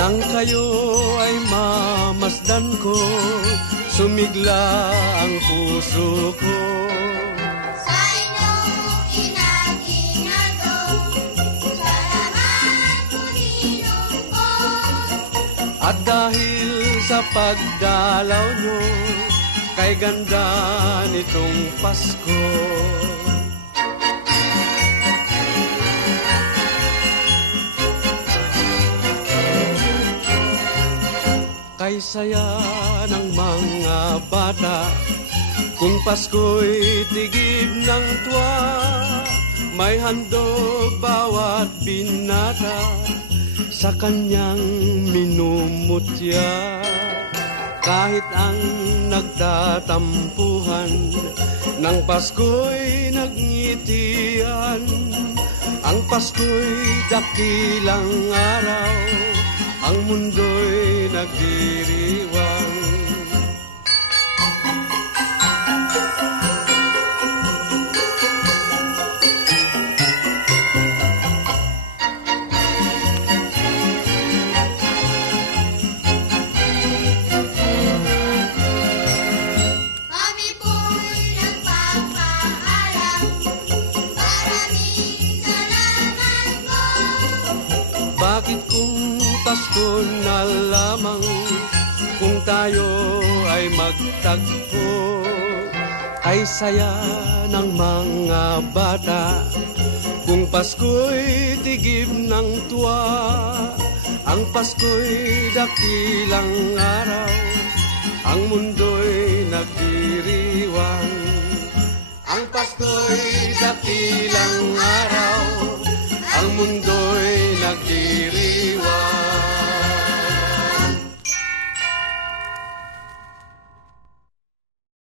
Nang kayo ay mamasdan ko, sumigla ang puso ko. Sa inyong inaginado, salamat po ninong ko. At dahil sa pagdalaw nyo, kay ganda nitong Pasko. Kay saya ng mga bata, kung Pasko'y tigib ng tuwa, may handog bawat binata sa kanyang minumutya. Kahit ang nagtatampuhan, ng Pasko'y nagngitian. Ang Pasko'y dakilang araw, ang mundo'y nagdiriwang. Kami po'y nagpapaalam, maraming salamat po. Bakit kung Pasko na lamang, kung tayo ay magtagpo, ay saya ng mga bata, kung Pasko'y tigib ng tuwa. Ang Pasko'y dakilang araw, ang mundo'y nagdiriwang. Ang Pasko'y dakilang araw, ang mundo'y nagdiriwang.